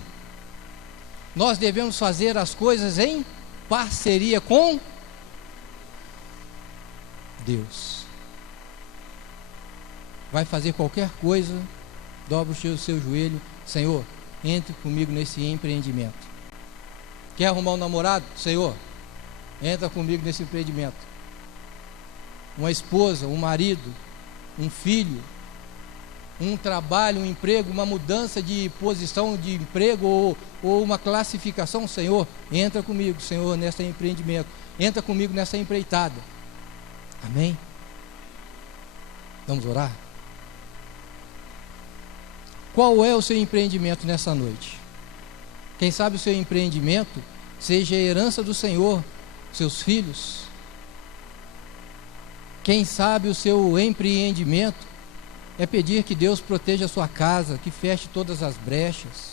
nós devemos fazer as coisas em parceria com Deus. Vai fazer qualquer coisa, dobra o seu joelho, Senhor, entre comigo nesse empreendimento. Quer arrumar um namorado? Senhor, entra comigo nesse empreendimento. Uma esposa, um marido, um filho, um trabalho, um emprego, uma mudança de posição de emprego ou uma classificação, Senhor, entra comigo, Senhor, nesse empreendimento, entra comigo nessa empreitada. Amém? Vamos orar? Qual é o seu empreendimento nessa noite? Quem sabe o seu empreendimento seja a herança do Senhor, seus filhos. Quem sabe o seu empreendimento é pedir que Deus proteja a sua casa, que feche todas as brechas.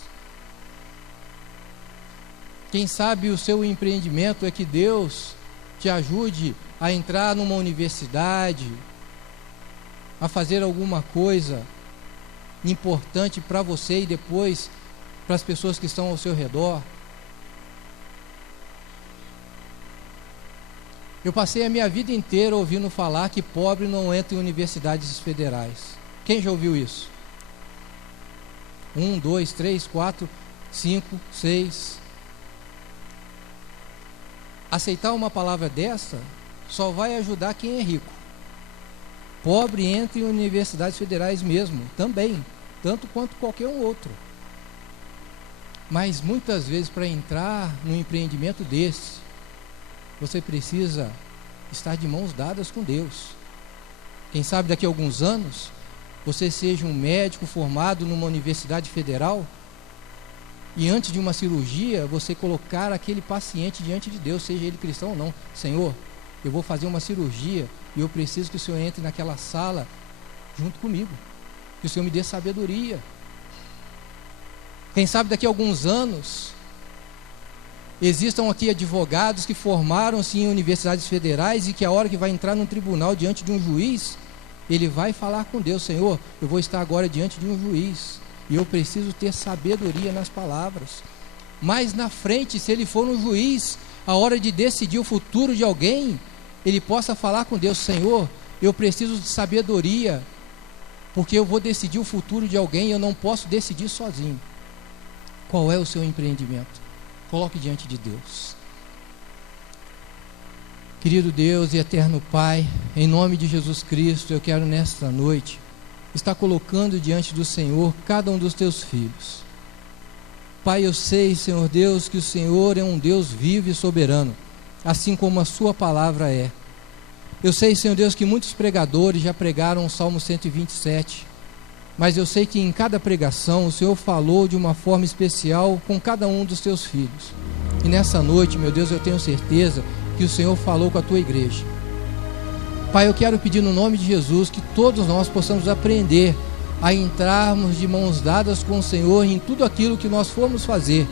Quem sabe o seu empreendimento é que Deus te ajude a entrar numa universidade, a fazer alguma coisa importante para você e depois para as pessoas que estão ao seu redor. Eu passei a minha vida inteira ouvindo falar que pobre não entra em universidades federais. Quem já ouviu isso? 1, 2, 3, 4, 5, 6. Aceitar uma palavra dessa só vai ajudar quem é rico. Pobre entra em universidades federais mesmo, também, tanto quanto qualquer um outro. Mas muitas vezes para entrar num empreendimento desse, você precisa estar de mãos dadas com Deus. Quem sabe daqui a alguns anos você seja um médico formado numa universidade federal e antes de uma cirurgia você colocar aquele paciente diante de Deus, seja ele cristão ou não. Senhor, eu vou fazer uma cirurgia e eu preciso que o Senhor entre naquela sala junto comigo, que o Senhor me dê sabedoria. Quem sabe daqui a alguns anos existam aqui advogados que formaram-se em universidades federais e que a hora que vai entrar num tribunal diante de um juiz, ele vai falar com Deus: Senhor, eu vou estar agora diante de um juiz, e eu preciso ter sabedoria nas palavras. Mas na frente, se ele for um juiz, a hora de decidir o futuro de alguém, ele possa falar com Deus: Senhor, eu preciso de sabedoria, porque eu vou decidir o futuro de alguém, eu não posso decidir sozinho. Qual é o seu empreendimento? Coloque diante de Deus. Querido Deus e eterno Pai, em nome de Jesus Cristo, eu quero nesta noite estar colocando diante do Senhor cada um dos teus filhos. Pai, eu sei, Senhor Deus, que o Senhor é um Deus vivo e soberano, assim como a sua palavra é. Eu sei, Senhor Deus, que muitos pregadores já pregaram o Salmo 127, mas eu sei que em cada pregação o Senhor falou de uma forma especial com cada um dos teus filhos. E nessa noite, meu Deus, eu tenho certeza que o Senhor falou com a tua igreja. Pai, eu quero pedir no nome de Jesus que todos nós possamos aprender a entrarmos de mãos dadas com o Senhor em tudo aquilo que nós formos fazer.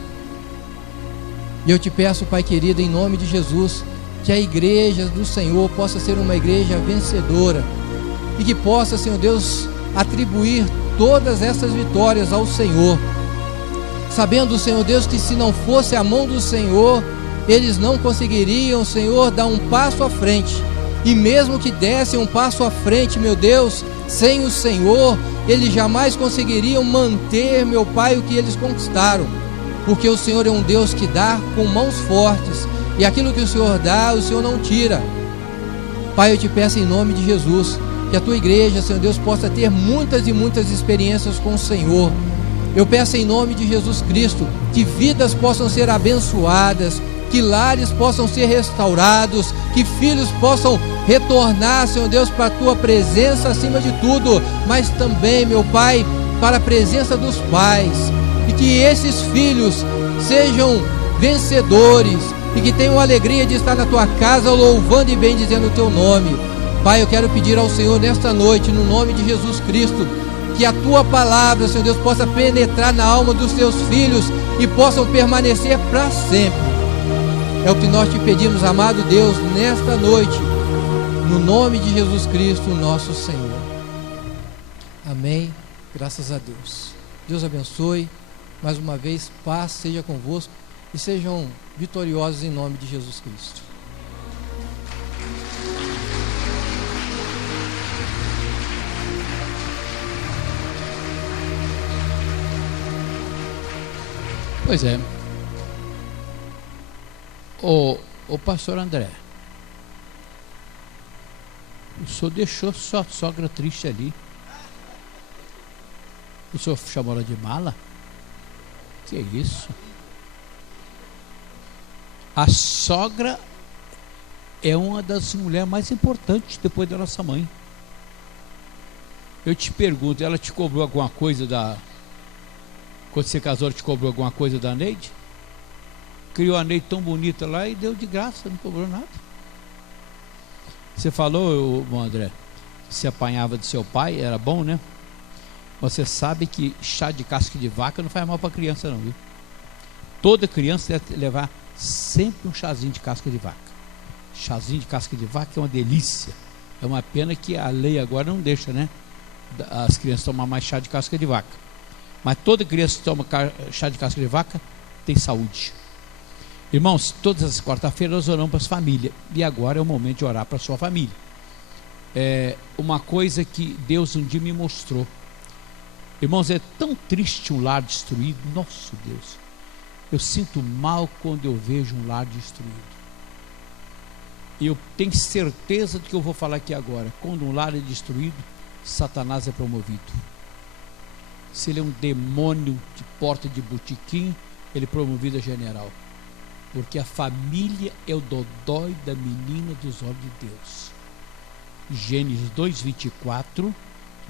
E eu te peço, Pai querido, em nome de Jesus, que a igreja do Senhor possa ser uma igreja vencedora, e que possa, Senhor Deus, atribuir todas essas vitórias ao Senhor, sabendo, Senhor Deus, que se não fosse a mão do Senhor, eles não conseguiriam, Senhor, dar um passo à frente. E mesmo que dessem um passo à frente, meu Deus, sem o Senhor, eles jamais conseguiriam manter, meu Pai, o que eles conquistaram, porque o Senhor é um Deus que dá com mãos fortes, e aquilo que o Senhor dá, o Senhor não tira. Pai, eu te peço em nome de Jesus, que a tua igreja, Senhor Deus, possa ter muitas e muitas experiências com o Senhor. Eu peço em nome de Jesus Cristo, que vidas possam ser abençoadas, que lares possam ser restaurados, que filhos possam retornar, Senhor Deus, para a tua presença acima de tudo, mas também, meu Pai, para a presença dos pais, e que esses filhos sejam vencedores, e que tenham a alegria de estar na tua casa louvando e bendizendo o teu nome. Pai, eu quero pedir ao Senhor nesta noite, no nome de Jesus Cristo, que a tua palavra, Senhor Deus, possa penetrar na alma dos teus filhos e possam permanecer para sempre. É o que nós te pedimos, amado Deus, nesta noite, no nome de Jesus Cristo, nosso Senhor. Amém. Graças a Deus. Deus abençoe. Mais uma vez, paz seja convosco e sejam vitoriosos em nome de Jesus Cristo. Pois é. O pastor André, o senhor deixou sua sogra triste ali. O senhor chamou ela de mala? Que é isso? A sogra é uma das mulheres mais importantes depois da nossa mãe. Eu te pergunto, ela te cobrou alguma coisa quando você casou, ela te cobrou alguma coisa da Neide? Criou a Neide tão bonita lá e deu de graça, não cobrou nada. Você falou, André, que se apanhava de seu pai, era bom, né? Você sabe que chá de casca de vaca não faz mal para criança não, viu? Toda criança deve levar sempre um chazinho de casca de vaca. Chazinho de casca de vaca é uma delícia. É uma pena que a lei agora não deixa, né, as crianças tomar mais chá de casca de vaca. Mas toda criança que toma chá de casca de vaca tem saúde. Irmãos, todas as quarta-feiras nós oramos para as famílias, e agora é o momento de orar para a sua família. Uma coisa que Deus um dia me mostrou, irmãos, é tão triste um lar destruído. Nosso Deus, eu sinto mal quando eu vejo um lar destruído. E eu tenho certeza do que eu vou falar aqui agora. Quando um lar é destruído, Satanás é promovido. Se ele é um demônio de porta de botequim, ele é promovido a general. Porque a família é o dodói da menina dos olhos de Deus. Gênesis 2:24,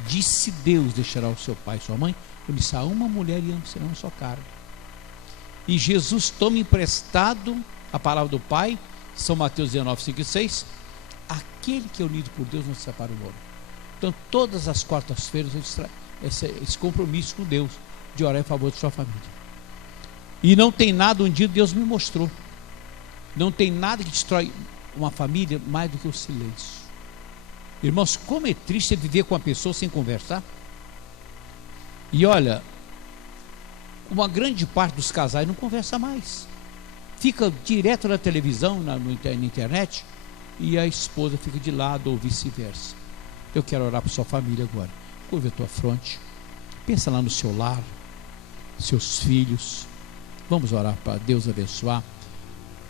disse Deus: deixará o seu pai e sua mãe, unirá uma mulher e ambos serão uma só carne. E Jesus toma emprestado a palavra do Pai, São Mateus 19:5-6, aquele que é unido por Deus não se separa do homem. Então todas as quartas-feiras esse compromisso com Deus, de orar em favor de sua família. E não tem nada, um dia Deus me mostrou, não tem nada que destrói uma família mais do que o silêncio. Irmãos, como é triste viver com a pessoa sem conversar. E olha, uma grande parte dos casais não conversa mais. Fica direto na televisão, na internet, e a esposa fica de lado ou vice-versa. Eu quero orar por sua família agora. Curva a tua fronte. Pensa lá no seu lar, seus filhos. Vamos orar para Deus abençoar.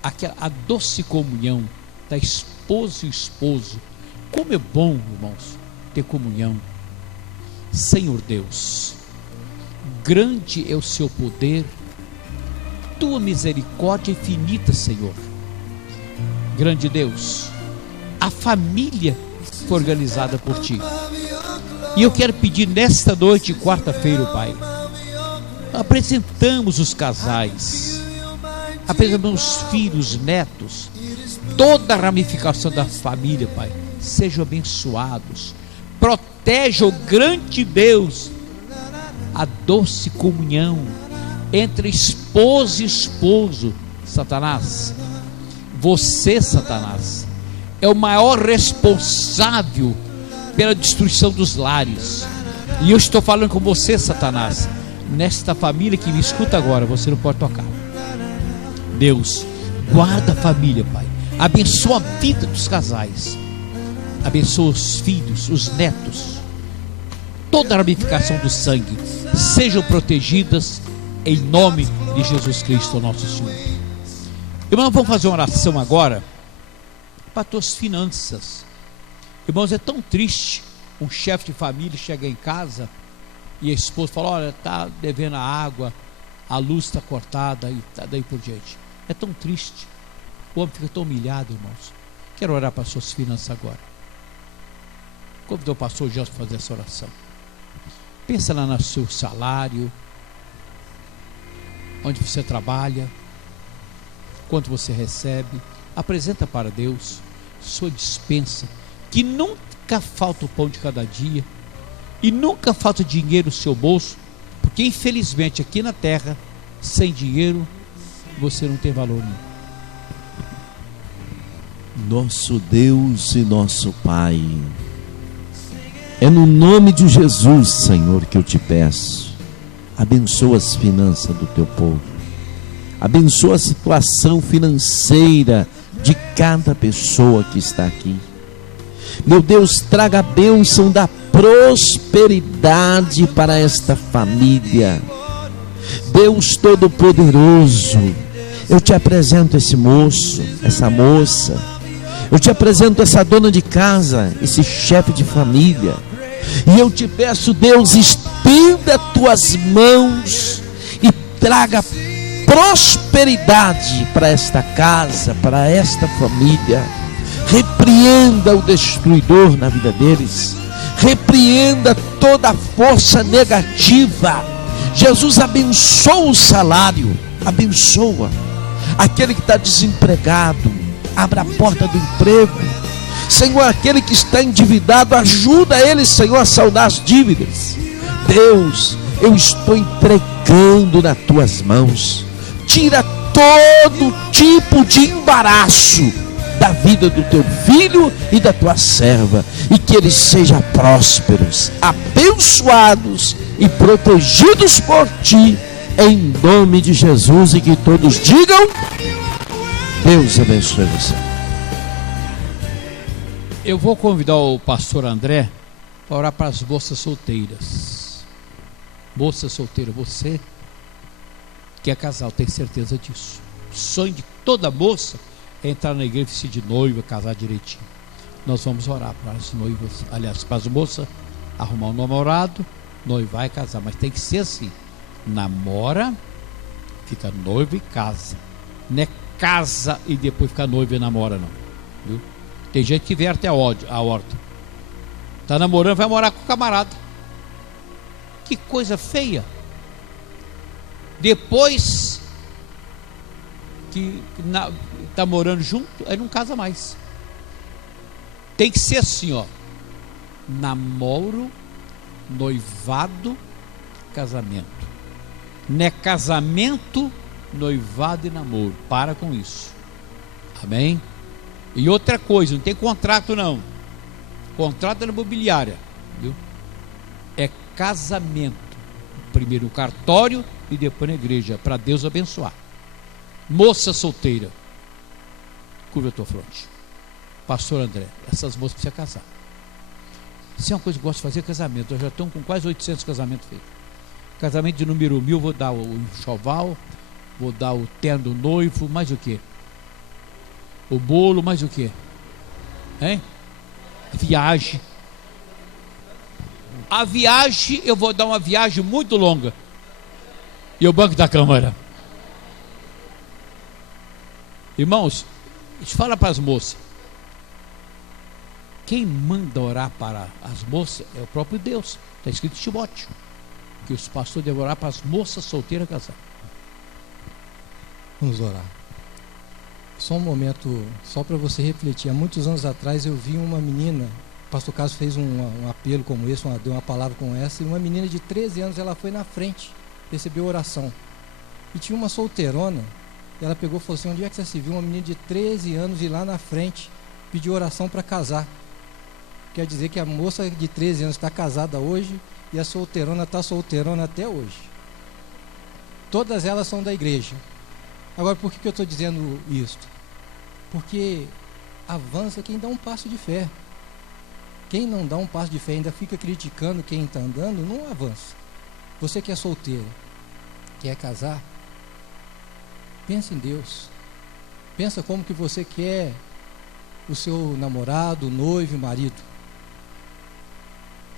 A doce comunhão da esposa e esposo. Como é bom, irmãos, ter comunhão. Senhor Deus, grande é o seu poder, tua misericórdia infinita, Senhor. Grande Deus, a família foi organizada por ti. E eu quero pedir nesta noite, quarta-feira, Pai, apresentamos os casais, apresentamos os filhos, netos, toda a ramificação da família, Pai. Sejam abençoados. Proteja, o grande Deus, a doce comunhão entre esposa e esposo. Satanás, você, Satanás, é o maior responsável pela destruição dos lares. E eu estou falando com você, Satanás, nesta família que me escuta agora, você não pode tocar. Deus, guarda a família, Pai. Abençoa a vida dos casais. Abençoa os filhos, os netos. Toda a ramificação do sangue sejam protegidas em nome de Jesus Cristo, nosso Senhor. Irmãos, vamos fazer uma oração agora para as tuas finanças. Irmãos, é tão triste um chefe de família chegar em casa e a esposa fala: olha, está devendo a água, a luz está cortada e daí por diante. É tão triste. O homem fica tão humilhado, irmãos. Quero orar para as suas finanças agora. Convidou o pastor Gelson para fazer essa oração. Pensa lá no seu salário, onde você trabalha, quanto você recebe. Apresenta para Deus sua despensa, que nunca falta o pão de cada dia e nunca falta dinheiro no seu bolso, porque infelizmente aqui na terra, sem dinheiro você não tem valor nenhum. Nosso Deus e nosso Pai, é no nome de Jesus, Senhor, que eu te peço. Abençoa as finanças do teu povo. Abençoa a situação financeira de cada pessoa que está aqui. Meu Deus, traga a bênção da prosperidade para esta família. Deus Todo-Poderoso, eu te apresento esse moço, essa moça. Eu te apresento essa dona de casa, esse chefe de família. E eu te peço, Deus, estenda tuas mãos e traga prosperidade para esta casa, para esta família. Repreenda o destruidor na vida deles. Repreenda toda a força negativa. Jesus, abençoa o salário. Abençoa aquele que está desempregado. Abra a porta do emprego. Senhor, aquele que está endividado, ajuda ele, Senhor, a saldar as dívidas. Deus, eu estou entregando nas tuas mãos. Tira todo tipo de embaraço da vida do teu filho e da tua serva, e que eles sejam prósperos, abençoados e protegidos por ti, em nome de Jesus. E que todos digam: Deus abençoe você. Eu vou convidar o pastor André para orar para as moças solteiras. Moça solteira, você que é casal, tem certeza disso. O sonho de toda moça é entrar na igreja, se de noiva, casar direitinho. Nós vamos orar para as noivas, aliás, para as moças arrumar um namorado, noivar e casar, mas tem que ser assim: namora, fica noiva e casa. Não é casa e depois fica noiva e namora, não, viu? Tem gente que verte a horta. Está namorando, vai morar com o camarada. Que coisa feia. Depois que está morando junto, aí não casa mais. Tem que ser assim, ó: namoro, noivado, casamento. Não é casamento, noivado e namoro. Para com isso. Amém? E outra coisa, não tem contrato não. Contrato na imobiliária, viu? É casamento. Primeiro no cartório e depois na igreja, para Deus abençoar. Moça solteira, curva a tua fronte. Pastor André, essas moças precisam casar. Se é uma coisa que eu gosto de fazer, é casamento. Eu já estou com quase 800 casamentos feitos. Casamento de número 1000, vou dar o enxoval, vou dar o terno do noivo, mais o quê? O bolo, mais o quê? Hein? Viagem. A viagem, eu vou dar uma viagem muito longa. E o banco da Câmara. Irmãos, fala para as moças. Quem manda orar para as moças é o próprio Deus. Está escrito em Timóteo que os pastores devem orar para as moças solteiras casar. Vamos orar. Só um momento, só para você refletir. Há muitos anos atrás eu vi uma menina, o pastor Carlos fez um apelo como esse, deu uma palavra como essa, e uma menina de 13 anos, ela foi na frente, recebeu oração. E tinha uma solteirona, ela pegou e falou assim: onde é que você se viu uma menina de 13 anos ir lá na frente pedir oração para casar? Quer dizer que a moça de 13 anos está casada hoje e a solteirona está solteirona até hoje. Todas elas são da igreja. Agora, por que eu estou dizendo isto? Porque avança quem dá um passo de fé. Quem não dá um passo de fé ainda fica criticando quem está andando, não avança. Você que é solteira, quer casar, pensa em Deus. Pensa como que você quer o seu namorado, noivo, marido.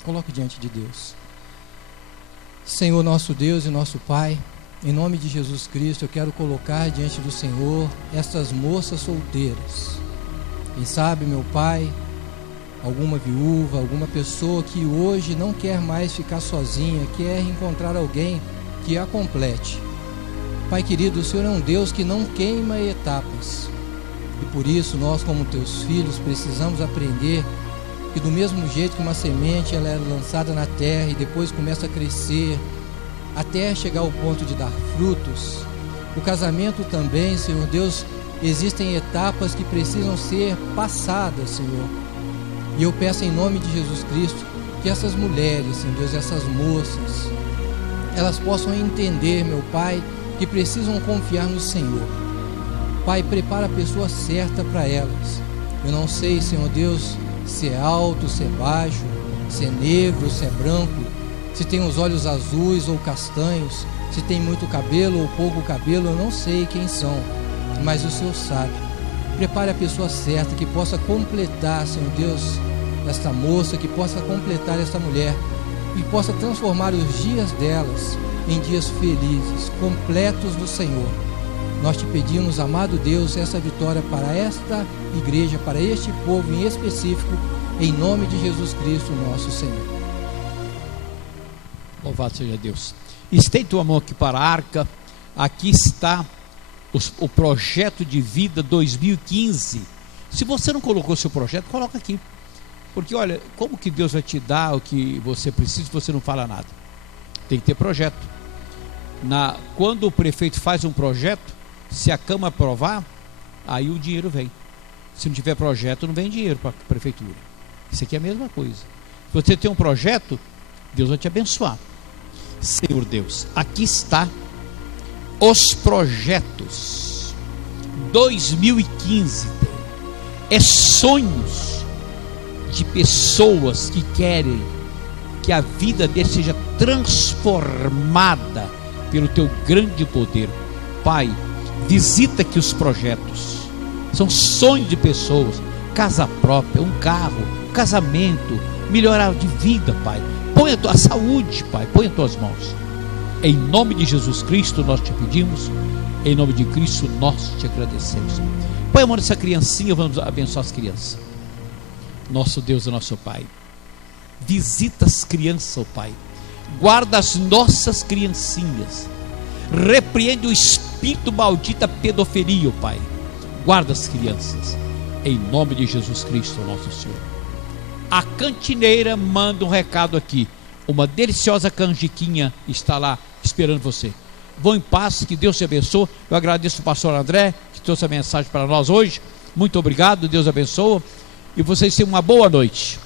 Coloque diante de Deus. Senhor, nosso Deus e nosso Pai, em nome de Jesus Cristo, eu quero colocar diante do Senhor estas moças solteiras. Quem sabe, meu Pai, alguma viúva, alguma pessoa que hoje não quer mais ficar sozinha, quer encontrar alguém que a complete. Pai querido, o Senhor é um Deus que não queima etapas. E por isso nós, como teus filhos, precisamos aprender que do mesmo jeito que uma semente ela é lançada na terra e depois começa a crescer até chegar ao ponto de dar frutos, o casamento também, Senhor Deus, existem etapas que precisam ser passadas, Senhor. E eu peço em nome de Jesus Cristo que essas mulheres, Senhor Deus, essas moças, elas possam entender, meu Pai, que precisam confiar no Senhor. Pai, prepara a pessoa certa para elas. Eu não sei, Senhor Deus, se é alto, se é baixo, se é negro, se é branco, se tem os olhos azuis ou castanhos, se tem muito cabelo ou pouco cabelo, eu não sei quem são, mas o Senhor sabe. Prepare a pessoa certa que possa completar, Senhor Deus, esta moça, que possa completar esta mulher e possa transformar os dias delas em dias felizes, completos do Senhor. Nós te pedimos, amado Deus, essa vitória para esta igreja, para este povo em específico, em nome de Jesus Cristo, nosso Senhor. Louvado seja Deus. Estende tua mão aqui para a arca. Aqui está o projeto de vida 2015. Se você não colocou seu projeto, coloca aqui. Porque olha, como que Deus vai te dar o que você precisa se você não fala nada? Tem que ter projeto. Quando o prefeito faz um projeto, se a Câmara aprovar, aí o dinheiro vem. Se não tiver projeto, não vem dinheiro para a prefeitura. Isso aqui é a mesma coisa. Se você tem um projeto, Deus vai te abençoar. Senhor Deus, aqui está os projetos 2015. É sonhos de pessoas que querem que a vida deles seja transformada pelo teu grande poder. Pai, visita aqui os projetos. São sonhos de pessoas. Casa própria, um carro, casamento, melhorar de vida, Pai. Põe a tua saúde, Pai, põe as tuas mãos. Em nome de Jesus Cristo nós te pedimos. Em nome de Cristo nós te agradecemos. Põe a mão nessa criancinha, vamos abençoar as crianças. Nosso Deus e nosso Pai, visita as crianças, Pai. Guarda as nossas criancinhas. Repreende o espírito maldito da pedofilia, Pai. Guarda as crianças. Em nome de Jesus Cristo, nosso Senhor. A cantineira manda um recado aqui. Uma deliciosa canjiquinha está lá esperando você. Vão em paz, que Deus te abençoe. Eu agradeço o pastor André, que trouxe a mensagem para nós hoje. Muito obrigado, Deus abençoe. E vocês tenham uma boa noite.